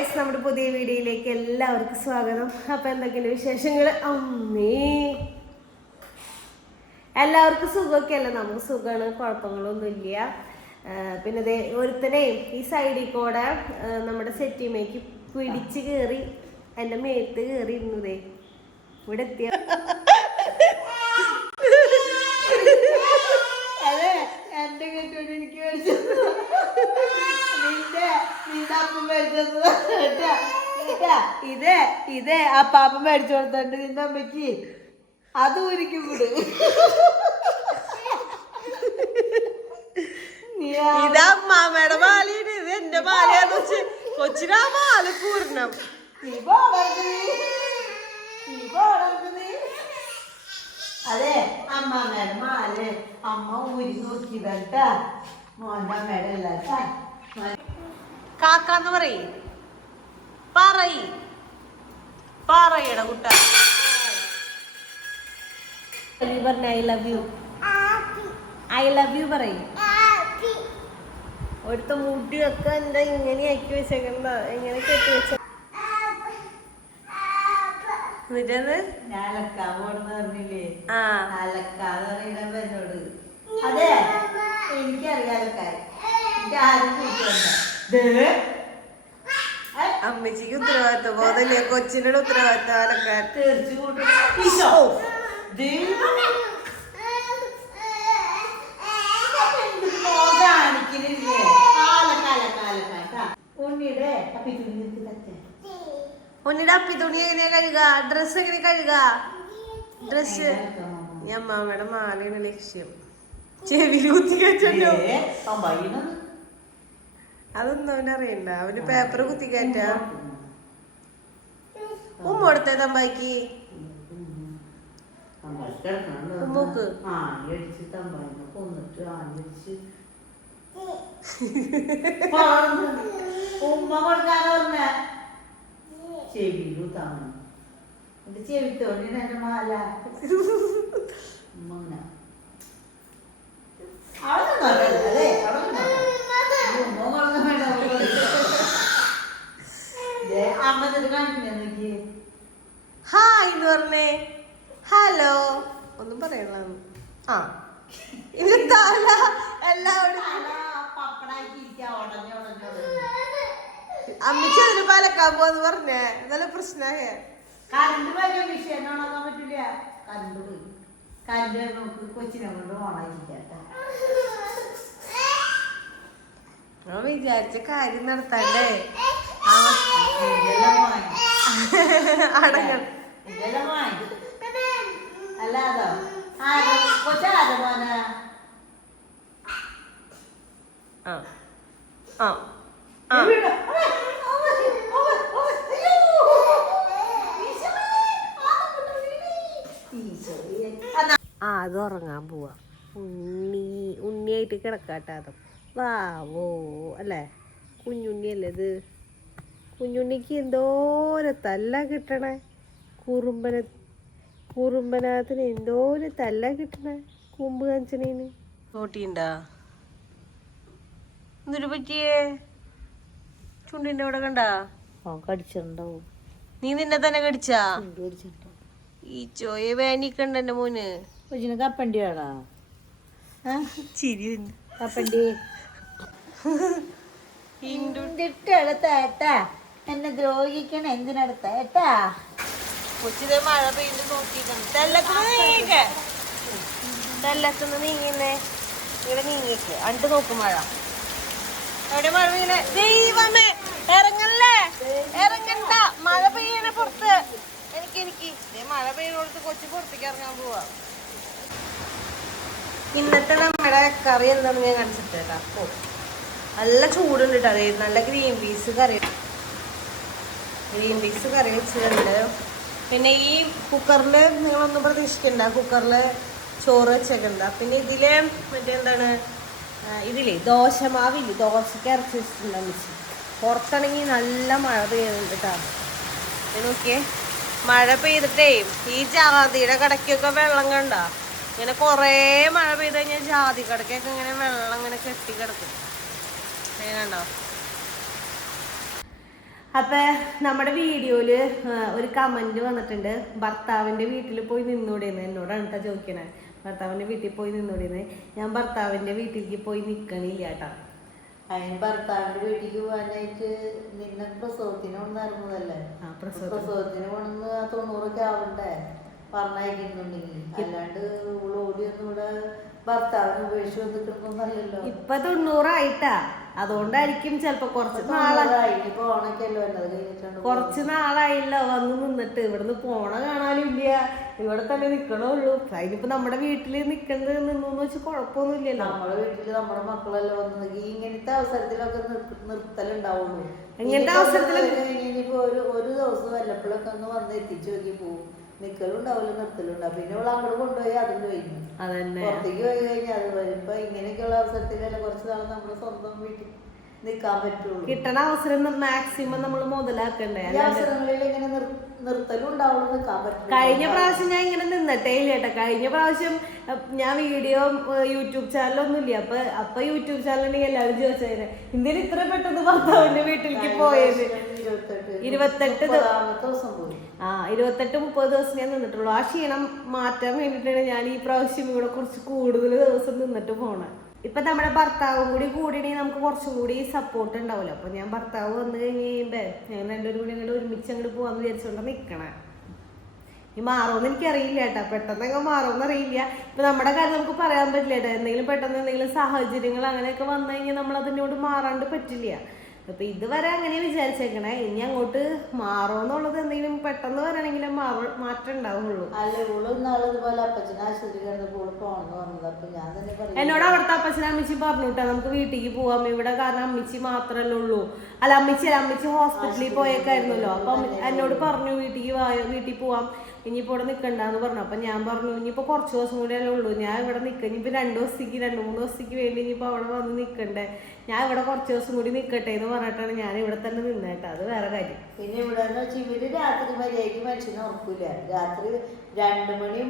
Guys നമ്മുടെ പുതിയ വീഡിയോയിലേക്ക് എല്ലാവർക്കും സ്വാഗതം. അപ്പൊ എന്തൊക്കെയുണ്ട് വിശേഷങ്ങൾ? അമ്മേ. എല്ലാവർക്കും സുഖമൊക്കെ നമുക്ക് സുഖമാണ് കുഴപ്പങ്ങളൊന്നുമില്ല. പിന്നെ ദേ ഒരുത്തനെ ഈ സൈഡിൽ കൂടെ നമ്മുടെ സെറ്റിമേക്ക് പിടിച്ച് കയറി എന്റെ മേത്ത് കയറി ഇരുന്നതേ ഇവിടെ എത്തിയ അതെ എന്റെ കെട്ടിയോട് എനിക്ക് മേടിച്ചു നിന്റെ നിന്റെ അപ്പം മേടിച്ചത് കേട്ടാ കേട്ടാ ഇതേ ഇതേ ആ പാപ്പ മേടിച്ചു കൊടുത്തോണ്ട് നിന്റെ അമ്മയ്ക്ക്. അത് ഒരിക്കും വിട്. ഇതാ അമ്മാമ്മയുടെ മാലയാണ് ഇത് എന്റെ മാലയാന്ന് വെച്ച് കൊച്ചിനാ മാല പൂർണം അതെ അമ്മമ്മയുടെ മാല. അമ്മ ഊരി നോക്കിയതാട്ടാ മോന്റെ അമ്മയുടെ അല്ലാട്ടാ കാക്കാന്ന് പറയേ. പറയ്. പറയട കുട്ട. I love you I love you പറയും. ഒരുത്ത മുടിയൊക്കെ എന്താ ഇങ്ങനെ ആക്കി വെച്ചേക്കണ്ട എങ്ങനെ കെട്ടി വെച്ച എന്നിട്ടത് ഞാൻ അലക്കാൻ പോണെന്ന് പറഞ്ഞില്ലേ? ആ. അലക്കാന്ന് പറയണ എന്നോട് അതെ. എനിക്കറിയാം അലക്കാൻ എനിക്ക് ആരും അമ്മച്ചിക്ക് ഉത്തരവാദിത്വം. ബോധമില്ലേ കൊച്ചിനോട് ഉത്തരവാദിത്വം ആലക്കാൻ തീർച്ചു കൂട്ടും. ഈശോ. ദൈവമേ. എന്തിനോ കാണിക്കണില്ലേ? അലക്ക, അലക്ക, അലക്ക, ട്ടാ. ഉണ്ണിയുടെ അപ്പൊ തുണി എങ്ങനെയാ കഴുക ഡ്രസ് എങ്ങനെ കഴുക ഡ്രസ് ഈ അമ്മാമ്മയുടെ മാലയാണ് ലക്ഷ്യം. ചെവിയിൽ കുത്തി സംഭവിക്കണം. അതൊന്നും അവനറിയണ്ട അവന് പേപ്പർ കുത്തി കയറ്റ ഉമ്മ കൊടുത്തേ തമ്പാക്കി ഉമ്മക്ക്. ഉമ്മ കൊടുക്കാന്ന് പറഞ്ഞ. ചെവിയിലും തന്നു എന്റെ ചെവി തോന്നിയാണ് എന്റെ മാല. ഉമ്മ അങ്ങനെ. അവിടെ നിന്നോട്ടെ. ഈ ഉമ്മ കൊടുക്കാൻ വേണ്ട, അവൾ കൊടുക്കും. ദേ, അമ്മ ഇത് കാണിക്കുന്നേ നോക്കിയേ ഹായ് എന്ന് പറഞ്ഞേ ഹലോ ഒന്നും പറയണ ആ. ഇത് തല എല്ലാവരും അമ്മച്ചി അതിന് പാലക്കാൻ പോന്ന് പറഞ്ഞേ. നല്ല പ്രശ്നമായ കറണ്ട് വലിയ വിഷയം ഓണാക്കാൻ പറ്റില്ല കറണ്ട് പോയി. കറണ്ട് നമുക്ക് കൊച്ചിനെ കൊണ്ട് ഓണാക്കിക്കാം ഞാൻ വിചാരിച്ച കാര്യം നടത്താണ്ടേ. വാങ്ങി അടങ്ങണം അല്ലാതോ? ആരോ? കൊച്ചാരോ മോനെ? ആ. ആ. ആ. ആ അത് ഉറങ്ങാൻ പോവാ. ഉണ്ണി ഉണ്ണിയായിട്ട് കിടക്കാട്ടാതം വാവോ അല്ലേ? കുഞ്ഞുണ്ണിയല്ലേ ഇത്? കുഞ്ഞുണ്ണിക്ക് എന്തോരം തല്ല കിട്ടണേ? കുറുമ്പന കുറുമ്പനത്തിന് എന്തോരം തല്ല കിട്ടണേ കുമ്പ് കാഞ്ചനീന് നോട്ടിണ്ടാ എന്തൊരു പറ്റിയേ? ചുണ്ടിന്റെ അവിടെ കണ്ടാ? കടിച്ചിട്ടുണ്ടാവും. നീ നിന്നെ തന്നെ കടിച്ചാ? ഈ ചോയ വേനിക്കണ്ട എന്റെ മോന്. കപ്പണ്ടി വേണോ? ചിരി കപ്പണ്ടി. ഇണ്ടു എടുത്തേട്ടാ എന്നെ ദ്രോഹിക്കണ എന്തിനടുത്തേട്ടാ കൊച്ചിനെ മഴ പെയ്ത് നോക്കിയിട്ടുണ്ട് നീങ്ങിന്നേ ഇവിടെ നീങ്ങിക്ക്. അണ്ട് നോക്കും മഴ. എവിടെ മഴ പെയ്യണേ? ദൈവമേ ഇറങ്ങല്ലേ? ഇറങ്ങണ്ട. മഴ പെയ്യണ പുറത്ത്. എനിക്ക് എനിക്ക്. മഴ പെയ്യണോടത്ത് കൊച്ചു പുറത്തേക്ക് ഇറങ്ങാൻ പോവാ. ഇന്നത്തെ നമ്മുടെ കറി എന്താണെന്ന് ഞാൻ കാണിച്ചിട്ടേട്ടാ നല്ല ചൂടുണ്ട് കേട്ടോ. നല്ല green peas curry. Green peas curry വെച്ചിട്ടുണ്ട്. പിന്നെ ഈ കുക്കറിൽ നിങ്ങളൊന്നും പ്രതീക്ഷിക്കണ്ട. കുക്കറിൽ ചോറ് വെച്ചേക്കണ്ട. പിന്നെ ഇതിലെ മറ്റെന്താണ് ഇതിലേ ദോശമാവില്ലേ ദോശയ്ക്ക് ഇറച്ചി വെച്ചിട്ടുണ്ടാവും പുറത്താണെങ്കിൽ നല്ല മഴ പെയ്യുന്നുണ്ട് കേട്ടോ നോക്കിയേ. മഴ പെയ്തിട്ടേ ഈ ജാതിയുടെ കടയ്ക്കൊക്കെ വെള്ളം കണ്ട? ഇങ്ങനെ കുറേ മഴ പെയ്ത് കഴിഞ്ഞാൽ ജാതി കടക്കൊക്കെ ഇങ്ങനെ വെള്ളം ഇങ്ങനെ കെട്ടി കിടക്കും. കണ്ടോ? അപ്പൊ നമ്മുടെ വീഡിയോയിൽ ഒരു കമന്റ് വന്നിട്ടുണ്ട്. ഭർത്താവിന്റെ വീട്ടിൽ പോയി നിന്നൂടെയെന്ന് എന്നോടാണ് കേട്ടോ ചോദിക്കണേ. ഭർത്താവിന്റെ വീട്ടിൽ പോയി നിന്നൂടെയെന്ന് ഞാൻ ഭർത്താവിന്റെ വീട്ടിലേക്ക് പോയി നിക്കണില്ല കേട്ടോ അതിന് ഭർത്താവിന്റെ വീട്ടിലേക്ക് പോകാനായിട്ട് നിന്നെ പ്രസവത്തിന് വന്നായിരുന്നതല്ലേ? പ്രസവത്തിന്. വന്ന് ആ തൊണ്ണൂറൊക്കെ ആവണ്ടേ? പറഞ്ഞയക്കുന്നുണ്ടെങ്കിൽ. അല്ലാണ്ട് ഓടി ഓടിയൊന്നും ഇവിടെ ഭർത്താവിന് ഉപേക്ഷിച്ച് വന്നിട്ടൊന്നുമല്ലല്ലോ ഇപ്പൊ തൊണ്ണൂറായിട്ടാ. അതുകൊണ്ടായിരിക്കും ചിലപ്പോ കുറച്ച് നാളായി. കൊറച്ച് നാളായില്ല. വന്ന് നിന്നിട്ട് ഇവിടുന്ന് പോണ കാണാനില്ല. ഇല്ല ഇവിടെ തന്നെ നിക്കണുള്ളൂ അതിനിപ്പോ നമ്മുടെ വീട്ടിൽ നിക്കണ്ട് നിന്നു വെച്ച് കുഴപ്പമൊന്നുമില്ലല്ലോ. നമ്മുടെ വീട്ടിൽ നമ്മുടെ മക്കളെല്ലാം വന്നെങ്കിൽ ഇങ്ങനത്തെ അവസരത്തിലൊക്കെ നിർ- നിർത്തലുണ്ടാവുള്ളൂ. ഇങ്ങനത്തെ അവസരത്തിൽ ഇനിയിപ്പോ ഒരു ഒരു ദിവസം വല്ലപ്പോഴൊക്കെ ഒന്ന് വന്ന് എത്തിച്ചു നോക്കി പോവും. നിക്കലും ഉണ്ടാവില്ല നിർത്തലും ഉണ്ടാവും പിന്നെ ഇവിടെ അങ്ങോട്ട് കൊണ്ടുപോയി അതും കഴിഞ്ഞു. പുറത്തേക്ക് പോയി കഴിഞ്ഞാൽ അത് വരും ഇപ്പൊ ഇങ്ങനെയൊക്കെയുള്ള അവസരത്തിലല്ല കുറച്ച് നാൾ നമ്മുടെ സ്വന്തം വീട്ടിൽ നിൽക്കാൻ പറ്റുള്ളൂ. കിട്ടണ അവസരം മാക്സിമം നമ്മൾ മുതലാക്കണ്ടേ? ഈ അവസരങ്ങളിൽ ഇങ്ങനെ നിർ- നിർത്തലും ഉണ്ടാവുള്ളൂ നിൽക്കാൻ പറ്റും കഴിഞ്ഞ പ്രാവശ്യം ഞാൻ ഇങ്ങനെ നിന്നിട്ടേ ഇല്ല കേട്ടോ. കഴിഞ്ഞ പ്രാവശ്യം ഞാൻ വീഡിയോ യൂട്യൂബ് ചാനലൊന്നും ഇല്ല അപ്പൊ അപ്പൊ യൂട്യൂബ് ചാനലുണ്ടെങ്കിൽ എല്ലാവരും ചോദിച്ചതിന് ഇന്ത്യയിൽ ഇത്ര പെട്ടെന്ന് ഭർത്താവിന്റെ വീട്ടിലേക്ക് പോയത്? ഇരുപത്തെട്ട് ദിവസം ആ ഇരുപത്തെട്ട് മുപ്പത് ദിവസം ഞാൻ നിന്നിട്ടുള്ളൂ. ആ ക്ഷീണം മാറ്റാൻ വേണ്ടിയിട്ടാണ് ഞാൻ ഈ പ്രാവശ്യം ഇവിടെ കുറച്ച് കൂടുതൽ ദിവസം നിന്നിട്ട് പോണേ. ഇപ്പൊ നമ്മുടെ ഭർത്താവും കൂടി കൂടിയാണെങ്കിൽ നമുക്ക് കുറച്ചും കൂടി സപ്പോർട്ട് ഉണ്ടാവില്ല അപ്പൊ ഞാൻ ഭർത്താവ് വന്നു കഴിഞ്ഞ് കഴിയുമ്പോ ഞങ്ങൾ രണ്ടുപേരും കൂടി അങ്ങോട്ട് ഒരുമിച്ച് അങ്ങോട്ട് പോവാന്ന് വിചാരിച്ചോണ്ട് നിക്കണേ. ഈ മാറുമെന്ന് എനിക്കറിയില്ല കേട്ടോ. പെട്ടെന്ന് അങ്ങ് മാറുമെന്ന് അറിയില്ല. ഇപ്പൊ നമ്മുടെ കാര്യം നമുക്ക് പറയാൻ പറ്റില്ല കേട്ടോ. എന്തെങ്കിലും പെട്ടെന്ന് എന്തെങ്കിലും സാഹചര്യങ്ങൾ അങ്ങനെയൊക്കെ വന്നു കഴിഞ്ഞാൽ നമ്മൾ അതിനോട് മാറാണ്ട് പറ്റില്ല. അപ്പൊ ഇതുവരെ അങ്ങനെ വിചാരിച്ചേക്കണേ. ഇനി അങ്ങോട്ട് മാറുമെന്നുള്ളത് എന്തെങ്കിലും പെട്ടെന്ന് വരണമെങ്കിലും മാറ- മാറ്റം ഉണ്ടാവുള്ളൂ. എന്നോട് അവിടുത്തെ അപ്പച്ചന അമ്മച്ചി പറഞ്ഞു കേട്ടോ നമുക്ക് വീട്ടിലേക്ക് പോവാം. ഇവിടെ കാരണം അമ്മച്ചി മാത്രല്ലേ ഉള്ളൂ. അല്ല അമ്മച്ചി അല്ല അമ്മച്ചി ഹോസ്പിറ്റലിൽ പോയേക്കായിരുന്നല്ലോ. അപ്പൊ എന്നോട് പറഞ്ഞു വീട്ടിലേക്ക് വീട്ടിൽ പോവാം. ഇനിയിപ്പോ ഇവിടെ നിൽക്കണ്ടെന്ന് പറഞ്ഞു. അപ്പം ഞാൻ പറഞ്ഞു ഇനിയിപ്പോൾ കുറച്ച് ദിവസം കൂടെ അല്ലേ ഉള്ളൂ. ഞാൻ ഇവിടെ നിൽക്കാം ഇനിയിപ്പോൾ രണ്ട് ദിവസത്തേക്ക് രണ്ട് മൂന്ന് ദിവസത്തേക്ക് വേണ്ടി ഇനിയിപ്പോൾ അവിടെ വന്ന് നിൽക്കണ്ടേ ഞാൻ ഇവിടെ കുറച്ച് ദിവസം കൂടി നിൽക്കട്ടെ എന്ന് പറഞ്ഞിട്ടാണ് ഞാൻ ഇവിടെ തന്നെ നിന്നേട്ടോ അത് വേറെ കാര്യം. പിന്നെ ഇവിടെ എന്ന് വെച്ചാൽ ഇവർ രാത്രി മര്യാദയ്ക്ക് മനുഷ്യനെ ഉറപ്പില്ല രാത്രി രണ്ട് മണി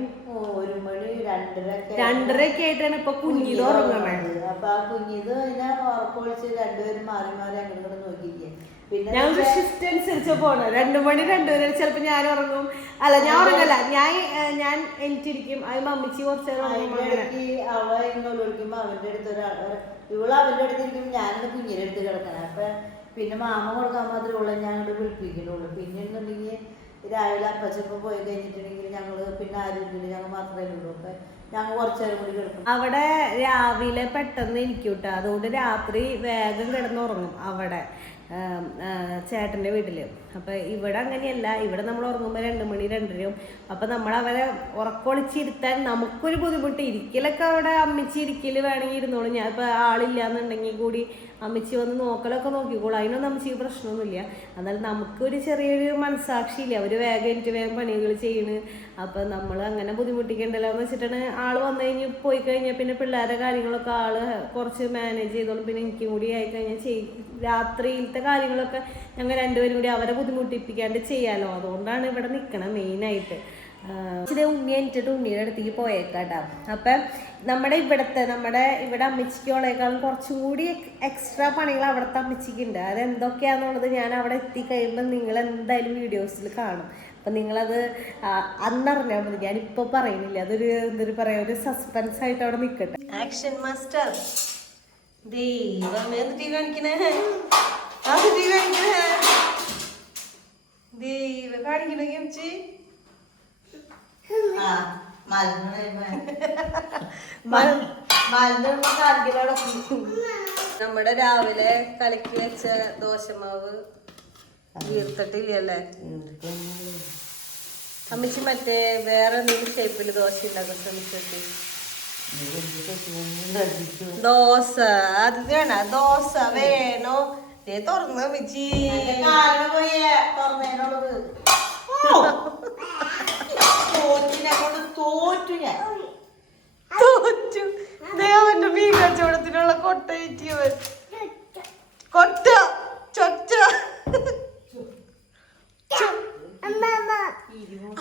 ഒരു മണി രണ്ടര രണ്ടരക്കെ രണ്ടരയൊക്കെ ആയിട്ടാണ് ഇപ്പൊ കുഞ്ഞിത് ഉറങ്ങണേ. അപ്പൊ ആ കുഞ്ഞിത് അതിനെ ഉറപ്പൊഴിച്ച് രണ്ടുപേരും മാറി മാറി അങ്ങോട്ട് നോക്കിയിരിക്കുക പിന്നെ ഒരു ഷിഫ്റ്റ് അനുസരിച്ച് പോണ രണ്ടു മണി രണ്ടുപേരെ ചിലപ്പോ ഞാൻ ഉറങ്ങും. അല്ല ഞാൻ ഉറങ്ങല്ല. ഞാൻ ഞാൻ എനിച്ചിരിക്കും അത് മമ്മിച്ചി കുറച്ച് നേരം ഉറങ്ങും അതിന്റെ അങ്ങനെ. ഇടയ്ക്ക് അവ ഇങ്ങനെ വിളിക്കുമ്പോ അവന്റെ അടുത്ത് ഒരാൾ ഇവൾ അവന്റെ അടുത്ത് ഇരിക്കുമ്പോ ഞാനിത് കുഞ്ഞിന്റെ അടുത്ത് കിടക്കണം. അപ്പൊ പിന്നെ മാമ കൊടുക്കാൻ മാത്രമേ ഉള്ളൂ. ഞാൻ ഇവിടെ വിളിപ്പിക്കുന്നുള്ളൂ പിന്നെ എന്നുണ്ടെങ്കിൽ രാവിലെ അപ്പച്ചപ്പ പോയി കഴിഞ്ഞിട്ടുണ്ടെങ്കിൽ ഞങ്ങൾ പിന്നെ ആരും ഇല്ല. ഞങ്ങൾ മാത്രമേ ഉള്ളൂ. അപ്പൊ ഞങ്ങൾ കുറച്ചു നേരം കൂടി കിടക്കും. അവിടെ രാവിലെ പെട്ടെന്ന് ഇരിക്കും കേട്ടോ അതുകൊണ്ട് രാത്രി വേഗം കിടന്നുറങ്ങും അവിടെ. ചേട്ടന്റെ വീട്ടിൽ അപ്പം ഇവിടെ അങ്ങനെയല്ല ഇവിടെ നമ്മൾ ഉറങ്ങുമ്പോൾ രണ്ട് മണി രണ്ടരയും അപ്പം നമ്മൾ അവരെ ഉറക്കൊളിച്ചിരുത്താൻ നമുക്കൊരു ബുദ്ധിമുട്ട്. ഇരിക്കലൊക്കെ അവിടെ അമ്മച്ചി ഇരിക്കൽ വേണമെങ്കിൽ ഇരുന്നോളൂ. ഞാൻ ഇപ്പം ആളില്ലാന്നുണ്ടെങ്കിൽ കൂടി അമ്മച്ചി വന്ന് നോക്കലൊക്കെ നോക്കിക്കോളൂ. അതിനൊന്നും അമ്മച്ചിക്ക് പ്രശ്നമൊന്നുമില്ല. എന്നാലും നമുക്കൊരു ചെറിയൊരു മനസ്സാക്ഷിയില്ല? അവർ വേഗം എനിക്ക് വേഗം പണികൾ ചെയ്യണ്. അപ്പം നമ്മൾ അങ്ങനെ ബുദ്ധിമുട്ടിക്കണ്ടല്ലോ എന്ന് വെച്ചിട്ടാണ് ആൾ വന്നു കഴിഞ്ഞ് പോയി കഴിഞ്ഞാൽ പിന്നെ പിള്ളേരെ കാര്യങ്ങളൊക്കെ ആൾ കുറച്ച് മാനേജ് ചെയ്തോളും. പിന്നെ എനിക്കും കൂടി ആയി കഴിഞ്ഞാൽ ചെയ് രാത്രിയിലത്തെ കാര്യങ്ങളൊക്കെ ഞങ്ങൾ രണ്ടുപേരും കൂടി അവരെ ബുദ്ധിമുട്ടിപ്പിക്കാണ്ട് ചെയ്യാലോ. അതുകൊണ്ടാണ് ഇവിടെ നിൽക്കണം മെയിനായിട്ട്. ഇച്ചിരി ഉണ്ണി എനിച്ചിട്ട് ഉണ്ണിയുടെ അടുത്തേക്ക് പോയേക്കാട്ടോ. അപ്പം നമ്മുടെ ഇവിടുത്തെ നമ്മുടെ ഇവിടെ അമ്മച്ചിക്കുള്ളേക്കാളും കുറച്ചും കൂടി എക്സ്ട്രാ പണികൾ അവിടുത്തെ അമ്മച്ചിക്ക് ഉണ്ട്. അത് എന്തൊക്കെയാണെന്നുള്ളത് ഞാൻ അവിടെ എത്തിക്കഴിയുമ്പോൾ നിങ്ങൾ എന്തായാലും വീഡിയോസിൽ കാണും. അപ്പം നിങ്ങളത് അന്നറിഞ്ഞാൽ മതി. ഞാനിപ്പോൾ പറയുന്നില്ല. അതൊരു എന്തൊരു പറയാ ഒരു സസ്പെൻസ് ആയിട്ട് അവിടെ നിൽക്കട്ടെ ആക്ഷൻ മാസ്റ്റർ ദൈവം കാണിക്കണേ കാണിക്കണേ ദൈവ കാണിക്കണേ അമ്മച്ചി നമ്മുടെ രാവിലെ കലക്കി വെച്ച ദോശമാവ് വീർത്തിട്ടില്ലല്ലേ അമ്മച്ചി മറ്റേ വേറെ എന്തെങ്കിലും ഷേപ്പിൽ ദോശ ഉണ്ടാക്കാൻ ശ്രമിച്ചിട്ട്? ദോശ അത് വേണ? ദോശ വേണോ? തുറന്നു അമ്മച്ചി. തുറന്നതിനുള്ളത് തോറ്റിനെ കൊണ്ട് തോറ്റു ഞാൻ. തോറ്റു. ദേവന്റെ മീൻ കച്ചവടത്തിനുള്ള കൊട്ട ഏറ്റിയവൻ കൊട്ട. ചൊറ്റ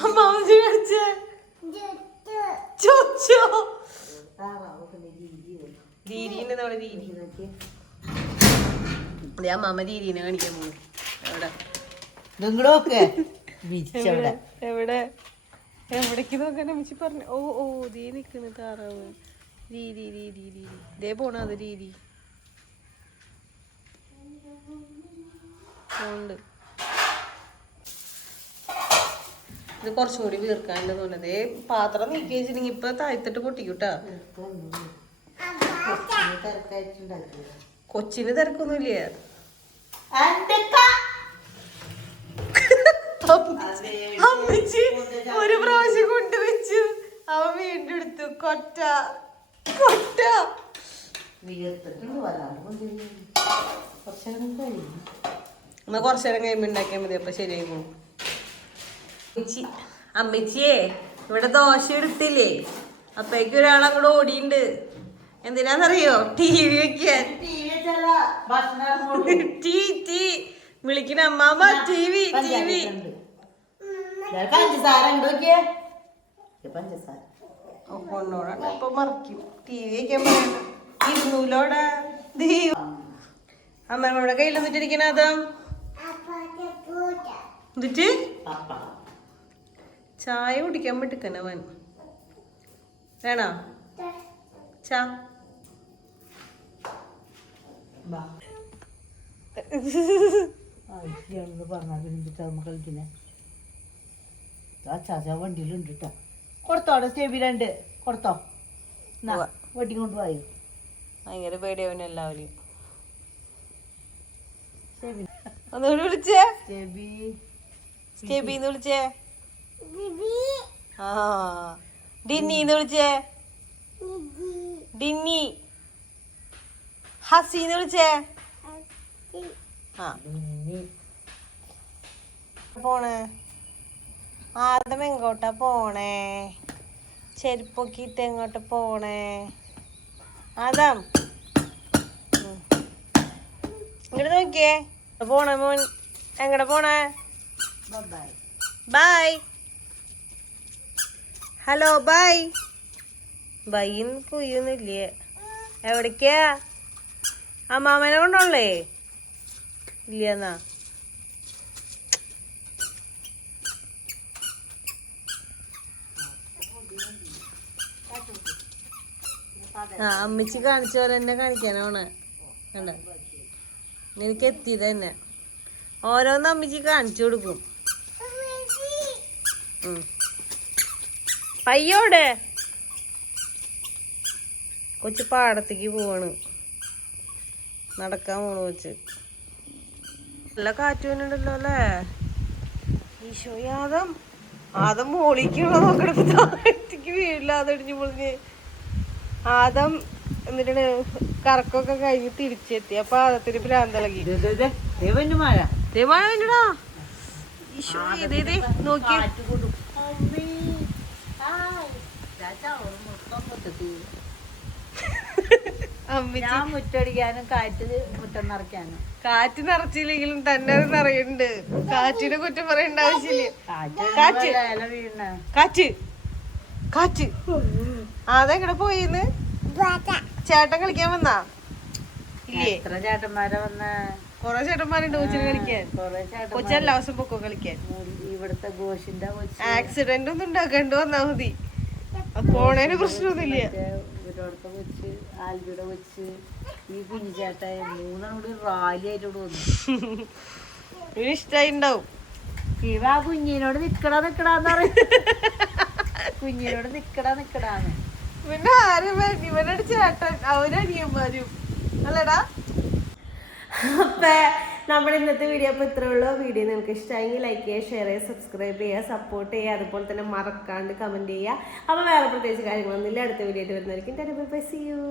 അമ്മാവൻ കാണിച്ചേ ചൊച്ചോ. ദീരീന്റെ നമ്മളെ ദീരി അതെ അമ്മാമ്മ ദീരീനെ കാണിക്കാൻ പോകും അവിടെ. നിങ്ങളൊക്കെ വിരിച്ചവിടെ. എവിടെ? എവിടേക്ക് നോക്കാൻ അമ്മച്ചി പറഞ്ഞു. ഓ ഓ ദേ നിക്കണ് താറാവ്. രീതി രീതി രീതി ദേ പോണ അത് രീതി ഉണ്ട് ഇത് കുറച്ചും കൂടി വീർക്കാണ്ട് തോന്നുന്നത് ദേ പാത്രം നീക്കി വെച്ചിട്ടുണ്ടെങ്കിൽ ഇപ്പൊ താഴ്ത്തിട്ട് പൊട്ടിക്കൂട്ടാ. കൊച്ചിന് തിരക്കൊന്നുമില്ല? അമ്മച്ചി ഒരു പ്രാവശ്യം കൊണ്ടുവച്ചു. അവൻ വീണ്ടും എടുത്തു. കൊറ്റ കൊറ്റ. കുറച്ചേരം എന്നാ കുറച്ചു നേരം കഴിയുമ്പോ ഉണ്ടാക്കിയാൽ മതി. അപ്പൊ ശരിയായി പോകും അമ്മച്ചി അമ്മച്ചിയെ ഇവിടെ ദോശ എടുത്തില്ലേ? അപ്പേക്ക് ഒരാൾ അങ്ങോട്ട് ഓടിയുണ്ട്. എന്തിനാന്നറിയോ? ടി വി വെക്കാൻ. ടി ടി വിളിക്കണ അമ്മാമ്മ ടി വി ടി വി. പഞ്ചസാര പഞ്ചസാര. കൊണ്ടോടാണ് ഇപ്പൊ മറിക്കും. ടി വി വെക്കാൻ പറയണ്ട ഇരുന്നൂലോടെ. അമ്മമ്മയുടെ കയ്യിൽ എന്നിട്ടിരിക്കണ അതാ. എന്നിട്ട്? ചായ കുടിക്കാൻ പറ്റിക്കനവൻ വേണോ? ചാ. പറഞ്ഞാൽ കളിക്കുന്നേ ആ ചാച്ച വണ്ടിയിലുണ്ട് കേട്ടോ കൊടുത്തോ അവിടെ സ്റ്റേബിലുണ്ട്. കൊടുത്തോ. എന്നാ. വെട്ടി കൊണ്ടുപോയി. ഭയങ്കര പേടിയാവുന്ന എല്ലാവരെയും. സ്റ്റേബി ഒന്നുകൂടി വിളിച്ചേ? സ്റ്റേബി. സ്റ്റെബിന്ന് വിളിച്ചേ? ആ ഡിന്നിന്ന് വിളിച്ചേ? ഡിന്നി. ഹസീന്ന് വിളിച്ചേ? ആ. പോണേ? ആദ്യം എങ്ങോട്ടാ പോണേ? ചെരുപ്പൊക്കിട്ട് എങ്ങോട്ട് പോണേ? ആദം. ഇങ്ങോട്ട് നോക്കിയേ. പോണ മോൻ? എങ്ങടെ പോണേ? ബൈ ബൈ ഹലോ ബൈ ബൈന്ന് കുയ്യൊന്നുമില്ലേ എവിടേക്കാ? അമ്മാമനെ കൊണ്ടുള്ളേ ഇല്ലെന്നാ ആ അമ്മച്ചി കാണിച്ച പോലെ തന്നെ കാണിക്കാനാണ് കണ്ട? എനിക്ക് എത്തിയത് തന്നെ. ഓരോന്ന് അമ്മച്ചി കാണിച്ചു കൊടുക്കും. പയ്യോടെ കൊച്ചു പാടത്തേക്ക് പോവാണ്. നടക്കാൻ പോണു കൊച്ച്. നല്ല കാറ്റ് വന്നിട്ടുണ്ടല്ലോ അല്ലേ? ഈശോ ആദം. ആദം മോളിക്കുള്ള നോക്കണപ്പോ വീഴില്ല അതടിഞ്ഞു പൊളിഞ്ഞ്. ആദം എന്നിട്ട് കറക്കൊക്കെ കഴിഞ്ഞ് തിരിച്ചെത്തി. അപ്പൊ ആദത്തിന് ഭ്രാന്തളകി മഴ വരുന്നുടാ. ഈശോ ഇതേ നോക്കി ഞാൻ മുറ്റടിക്കാനും കാറ്റ് മുറ്റം നിറയ്ക്കാനും. കാറ്റ് നിറച്ചില്ലെങ്കിലും തന്നെ അത് നിറയുണ്ട് കാറ്റിന് കുറ്റം പറയേണ്ട ആവശ്യമില്ല. കാറ്റ് കാറ്റ്. കാറ്റ്. അതെങ്ങനെ പോയിന്ന്? ചേട്ടൻ കളിക്കാൻ വന്നാ? ഇല്ലേ? എത്ര ചേട്ടന്മാരെ വന്ന? കൊറേ ചേട്ടന്മാരുണ്ട് കൊച്ചിന് കളിക്കാൻ. കൊറേ കൊച്ചി എല്ലാ ദിവസം പൊക്കോ കളിക്കാൻ. ഇവിടുത്തെ ഗോഷിന്റെ ആക്സിഡന്റ് ഒന്നും ഉണ്ടാക്കണ്ട് വന്നാ മതി. പോണേന് പ്രശ്നമൊന്നുമില്ല. ഇവരോടത്തെ കൊച്ച് ആൽബിയുടെ കൊച്ച് ഈ കുഞ്ഞു ചേട്ട മൂന്നെണ്ണം കൂടി റാലി ആയിട്ട് ഇവിടെ വന്നു. ഇവന് ഇഷ്ടായി ഉണ്ടാവും ഇവ ആ കുഞ്ഞിനോട് നിക്കടാ നിക്കടാന്ന് പറയും. കുഞ്ഞിനോട് നിക്കടാ നിക്കടാന്ന്. പിന്നെ ആരും ഇവനൊരു ചേട്ടൻ അല്ലടാ? അപ്പൊ നമ്മുടെ ഇന്നത്തെ വീഡിയോ അപ്പോൾ ഇത്രേ ഉള്ളൂ. വീഡിയോ നിങ്ങൾക്ക് ഇഷ്ടമായെങ്കിൽ ലൈക്ക് ചെയ്യുക ഷെയർ ചെയ്യുക സബ്സ്ക്രൈബ് ചെയ്യുക സപ്പോർട്ട് ചെയ്യുക. അതുപോലെ തന്നെ മറക്കാണ്ട് കമന്റ് ചെയ്യുക. അപ്പോൾ വേറെ പ്രത്യേകിച്ച് കാര്യങ്ങളൊന്നുമില്ല അടുത്ത വീഡിയോ ആയിട്ട് വരുന്നതായിരിക്കും. By C U